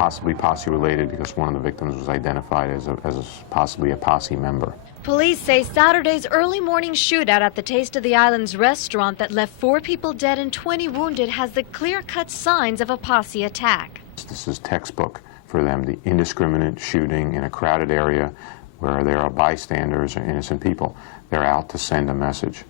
possibly posse related because one of the victims was identified as possibly a posse member. Police say Saturday's early morning shootout at the Taste of the Island's restaurant that left 4 people dead and 20 wounded has the clear-cut signs of a posse attack. This is textbook for them, the indiscriminate shooting in a crowded area where there are bystanders or innocent people. They're out to send a message.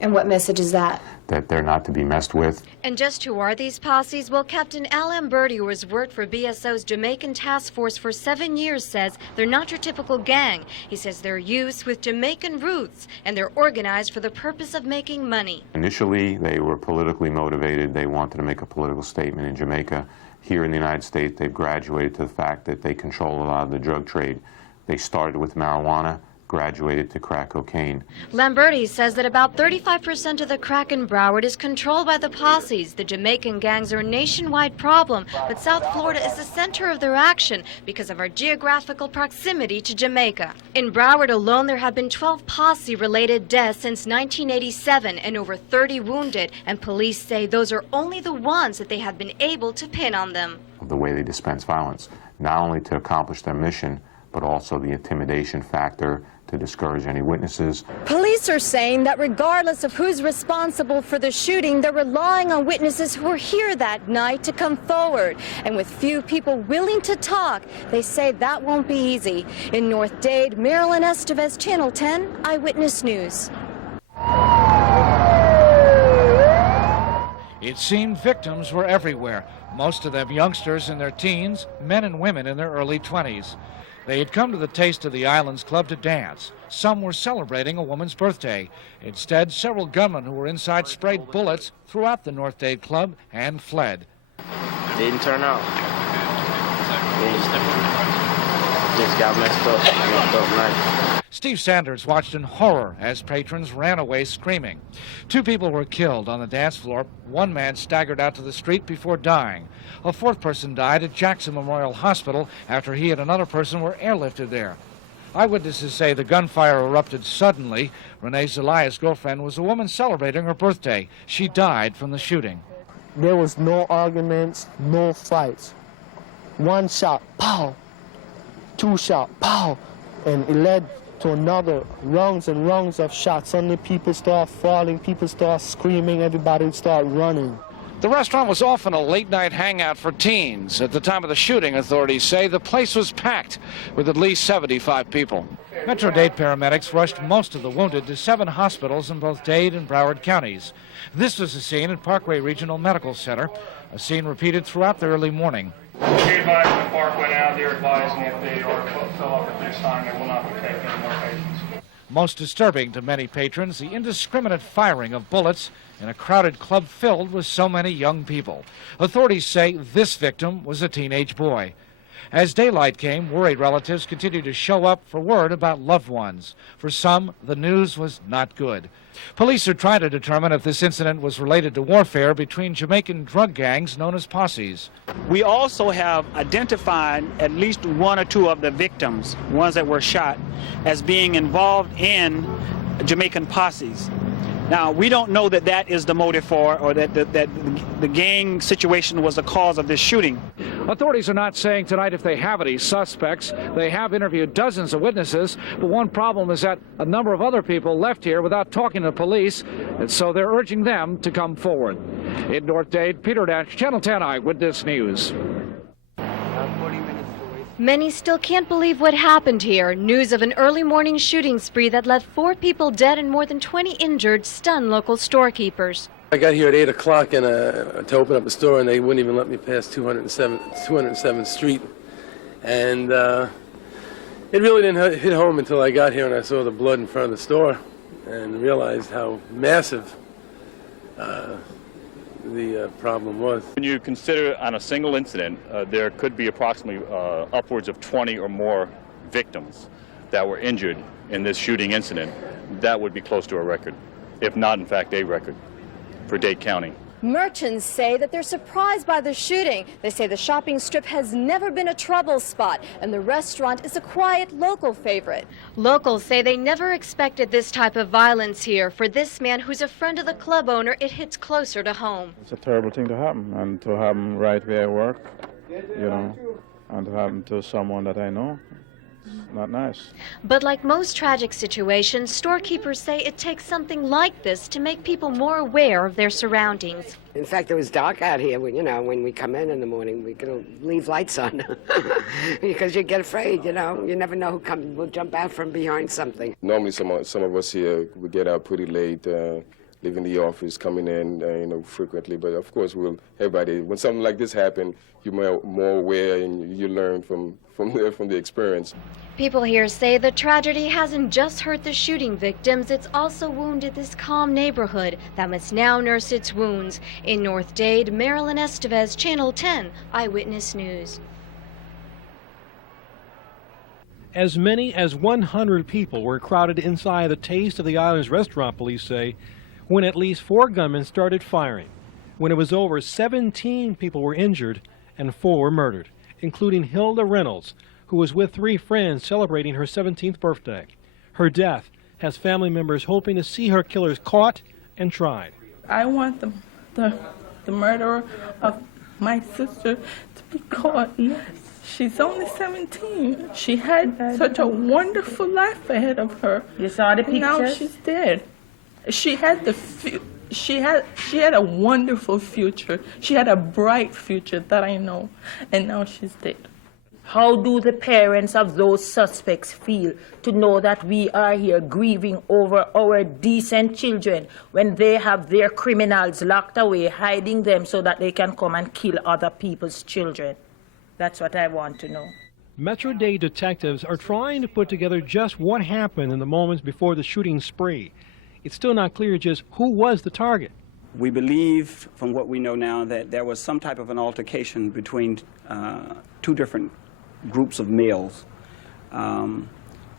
And what message is that? That they're not to be messed with. And just who are these posses? Well, Captain Al Lamberti, who has worked for BSO's Jamaican Task Force for 7 years, says they're not your typical gang. He says they're youths with Jamaican roots, and they're organized for the purpose of making money. Initially, they were politically motivated. They wanted to make a political statement in Jamaica. Here in the United States, they've graduated to the fact that they control a lot of the drug trade. They started with marijuana, graduated to crack cocaine. Lamberti says that about 35% of the crack in Broward is controlled by the posses. The Jamaican gangs are a nationwide problem, but South Florida is the center of their action because of our geographical proximity to Jamaica. In Broward alone, there have been 12 posse-related deaths since 1987 and over 30 wounded, and police say those are only the ones that they have been able to pin on them. The way they dispense violence, not only to accomplish their mission, but also the intimidation factor to discourage any witnesses. Police are saying that regardless of who's responsible for the shooting, they're relying on witnesses who were here that night to come forward. And with few people willing to talk, they say that won't be easy. In North Dade, Marilyn Estevez, Channel 10, Eyewitness News. It seemed victims were everywhere, most of them youngsters in their teens, men and women in their early 20s. They had come to the Taste of the Islands Club to dance. Some were celebrating a woman's birthday. Instead, several gunmen who were inside sprayed bullets throughout the North Dade Club and fled. Didn't turn out. Just got messed up night. Steve Sanders watched in horror as patrons ran away screaming. 2 people were killed on the dance floor. 1 man staggered out to the street before dying. A 4th person died at Jackson Memorial Hospital after he and another person were airlifted there. Eyewitnesses say the gunfire erupted suddenly. Renee Zelaya's girlfriend was a woman celebrating her birthday. She died from the shooting. There was no arguments, no fights. 1 shot, pow. 2 shot, pow. And it led to another rounds and rounds of shots. Suddenly people start falling, people start screaming, everybody start running. The restaurant was often a late-night hangout for teens. At the time of the shooting, authorities say the place was packed with at least 75 people. Metro-Dade paramedics rushed most of the wounded to 7 hospitals in both Dade and Broward counties. This was the scene at Parkway Regional Medical Center, a scene repeated throughout the early morning. She advised when the park went out, they're advising if they are fill up at this time, they will not be taking any more patients. Most disturbing to many patrons, the indiscriminate firing of bullets in a crowded club filled with so many young people. Authorities say this victim was a teenage boy. As daylight came, worried relatives continued to show up for word about loved ones. For some, the news was not good. Police are trying to determine if this incident was related to warfare between Jamaican drug gangs known as posses. We also have identified at least 1 or 2 of the victims, ones that were shot, as being involved in Jamaican posses. Now, we don't know that that is the motive for, or that the gang situation was the cause of this shooting. Authorities are not saying tonight if they have any suspects. They have interviewed dozens of witnesses, but one problem is that a number of other people left here without talking to police, and so they're urging them to come forward. In North Dade, Peter Dash, Channel 10 Eyewitness News. Many still can't believe what happened here. News of an early morning shooting spree that left 4 people dead and more than 20 injured stunned local storekeepers. I got here at 8 o'clock to open up a store, and they wouldn't even let me pass 207th Street. And it really didn't hit home until I got here and I saw the blood in front of the store and realized how massive the problem was. When you consider on a single incident, there could be approximately upwards of 20 or more victims that were injured in this shooting incident. That would be close to a record, if not in fact a record for Dade County. Merchants say that they're surprised by the shooting. They say the shopping strip has never been a trouble spot, and the restaurant is a quiet local favorite. Locals say they never expected this type of violence here. For this man, who's a friend of the club owner, it hits closer to home. It's a terrible thing to happen, and to happen right where I work. you know, and to happen to someone that I know. Not nice. But like most tragic situations, storekeepers say it takes something like this to make people more aware of their surroundings. In fact, it was dark out here. When we come in the morning, we could leave lights on because you get afraid. You never know who will jump out from behind something. Normally, some of us here we get out pretty late, leaving the office, coming in, frequently. But of course, everybody. When something like this happens, you're more aware and you learn from the experience. People here say the tragedy hasn't just hurt the shooting victims, it's also wounded this calm neighborhood that must now nurse its wounds. In North Dade, Marilyn Estevez, Channel 10, Eyewitness News. As many as 100 people were crowded inside the Taste of the Islands restaurant, police say, when at least 4 gunmen started firing. When it was over, 17 people were injured and 4 were murdered, including Hilda Reynolds, who was with 3 friends celebrating her 17th birthday. Her death has family members hoping to see her killers caught and tried. I want the murderer of my sister to be caught, yes. She's only 17. She had such a wonderful life ahead of her. You saw the pictures? Now she's dead. She had she had a wonderful future. She had a bright future that I know, and now she's dead. How do the parents of those suspects feel to know that we are here grieving over our decent children when they have their criminals locked away, hiding them so that they can come and kill other people's children? That's what I want to know. Metro Dade detectives are trying to put together just what happened in the moments before the shooting spree. It's still not clear just who was the target. We believe, from what we know now, that there was some type of an altercation between 2 different groups of males. An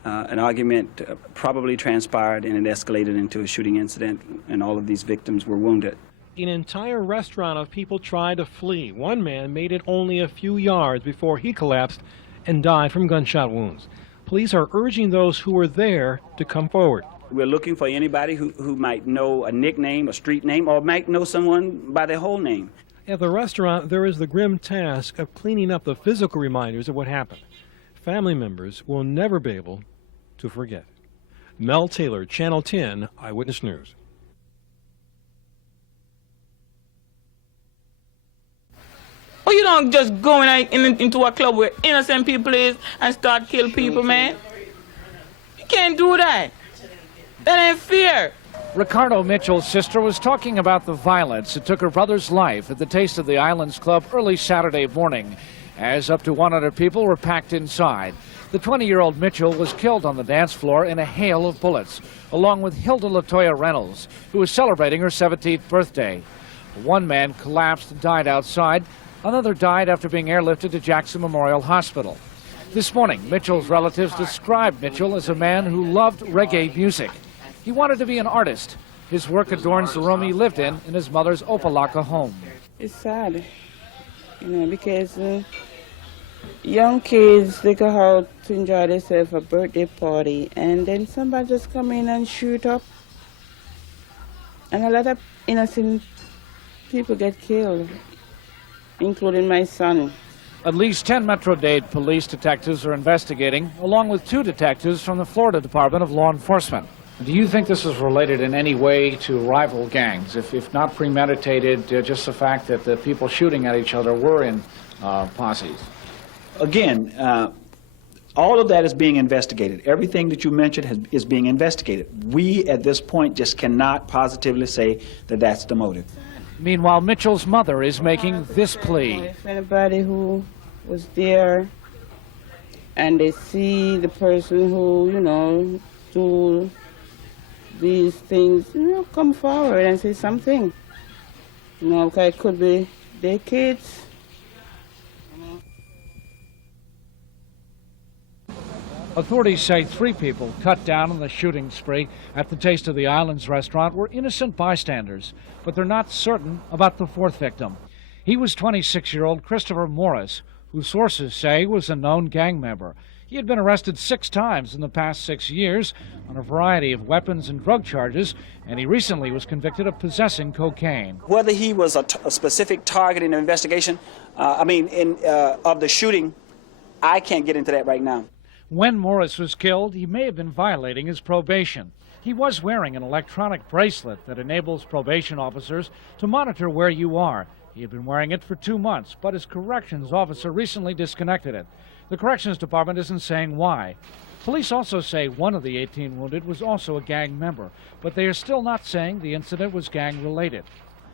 argument probably transpired and it escalated into a shooting incident, and all of these victims were wounded. An entire restaurant of people tried to flee. One man made it only a few yards before he collapsed and died from gunshot wounds. Police are urging those who were there to come forward. We're looking for anybody who might know a nickname, a street name, or might know someone by their whole name. At the restaurant, there is the grim task of cleaning up the physical reminders of what happened. Family members will never be able to forget. Mel Taylor, Channel 10, Eyewitness News. Oh, you don't just go into a club where innocent people is and start kill people, man. You can't do that. That ain't fair. Ricardo Mitchell's sister was talking about the violence that took her brother's life at the Taste of the Islands Club early Saturday morning, as up to 100 people were packed inside. The 20-year-old Mitchell was killed on the dance floor in a hail of bullets, along with Hilda Latoya Reynolds, who was celebrating her 17th birthday. One man collapsed and died outside. Another died after being airlifted to Jackson Memorial Hospital. This morning, Mitchell's relatives described Mitchell as a man who loved reggae music. He wanted to be an artist. His work adorns the room he lived in his mother's Opalaka home. It's sad, because young kids, they go out to enjoy themselves a birthday party, and then somebody just come in and shoot up. And a lot of innocent people get killed, including my son. At least 10 Metro Dade police detectives are investigating, along with 2 detectives from the Florida Department of Law Enforcement. Do you think this is related in any way to rival gangs? If not premeditated, just the fact that the people shooting at each other were in posses? Again, all of that is being investigated. Everything that you mentioned is being investigated. We, at this point, just cannot positively say that that's the motive. Meanwhile, Mitchell's mother is making this plea. If anybody who was there and they see the person who, do these things, come forward and say something. Okay, it could be their kids. Authorities say 3 people cut down in the shooting spree at the Taste of the Islands restaurant were innocent bystanders, but they're not certain about the 4th victim. He was 26-year-old Christopher Morris, who sources say was a known gang member. He had been arrested 6 times in the past 6 years on a variety of weapons and drug charges, and he recently was convicted of possessing cocaine. Whether he was a specific target in the investigation, of the shooting, I can't get into that right now. When Morris was killed, he may have been violating his probation. He was wearing an electronic bracelet that enables probation officers to monitor where you are. He had been wearing it for 2 months, but his corrections officer recently disconnected it. The Corrections Department isn't saying why. Police also say one of the 18 wounded was also a gang member, but they are still not saying the incident was gang-related.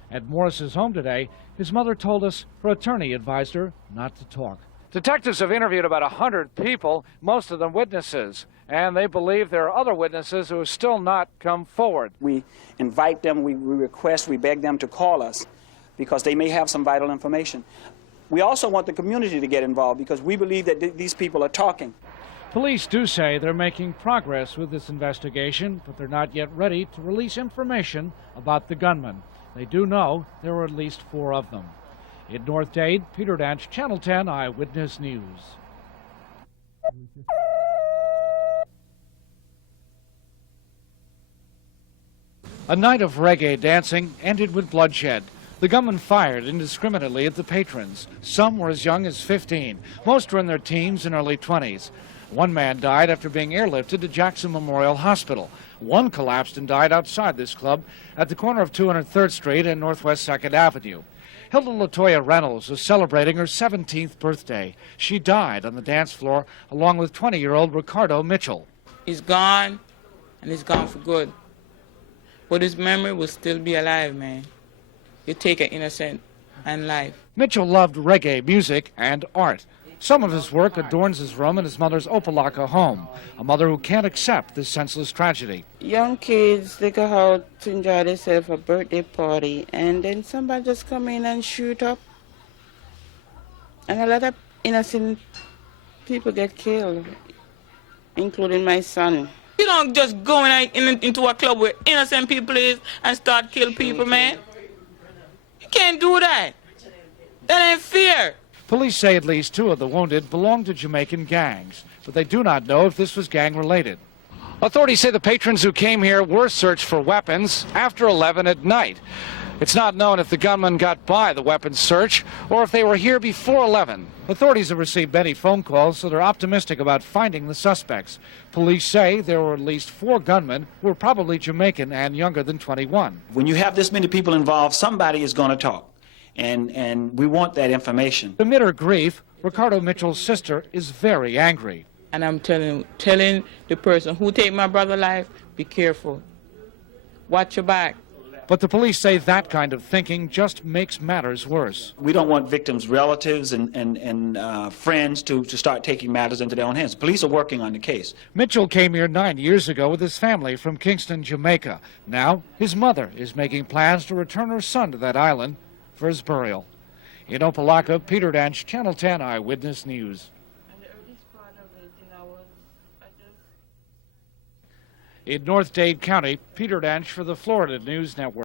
At Morris's home today, his mother told us her attorney advised her not to talk. Detectives have interviewed about 100 people, most of them witnesses, and they believe there are other witnesses who have still not come forward. We invite them, we request, we beg them to call us because they may have some vital information. We also want the community to get involved because we believe that these people are talking. Police do say they're making progress with this investigation, but they're not yet ready to release information about the gunman. They do know there were at least 4 of them. In North Dade, Peter Danch, Channel 10 Eyewitness News. A night of reggae dancing ended with bloodshed. The gunman fired indiscriminately at the patrons. Some were as young as 15. Most were in their teens and early 20s. One man died after being airlifted to Jackson Memorial Hospital. One collapsed and died outside this club at the corner of 203rd Street and Northwest 2nd Avenue. Hilda LaToya Reynolds was celebrating her 17th birthday. She died on the dance floor along with 20-year-old Ricardo Mitchell. He's gone, and he's gone for good. But his memory will still be alive, man. You take an innocent and life. Mitchell loved reggae music and art. Some of his work adorns his room in his mother's Opelika home, a mother who can't accept this senseless tragedy. Young kids, they go out to enjoy themselves a birthday party, and then somebody just come in and shoot up. And a lot of innocent people get killed, including my son. You don't just go into a club where innocent people is and start kill people, man. You can't do that. That ain't fair. Police say at least 2 of the wounded belong to Jamaican gangs, but they do not know if this was gang-related. Authorities say the patrons who came here were searched for weapons after 11 at night. It's not known if the gunman got by the weapons search or if they were here before 11. Authorities have received many phone calls, so they're optimistic about finding the suspects. Police say there were at least 4 gunmen who were probably Jamaican and younger than 21. When you have this many people involved, somebody is going to talk. And we want that information. Amid her grief, Ricardo Mitchell's sister is very angry. And I'm telling the person who take my brother's life, be careful. Watch your back. But the police say that kind of thinking just makes matters worse. We don't want victims' relatives and friends to start taking matters into their own hands. Police are working on the case. Mitchell came here 9 years ago with his family from Kingston, Jamaica. Now, his mother is making plans to return her son to that island for his burial. In Opelika, Peter Danch, Channel 10 Eyewitness News. In North Dade County, Peter Danch for the Florida News Network.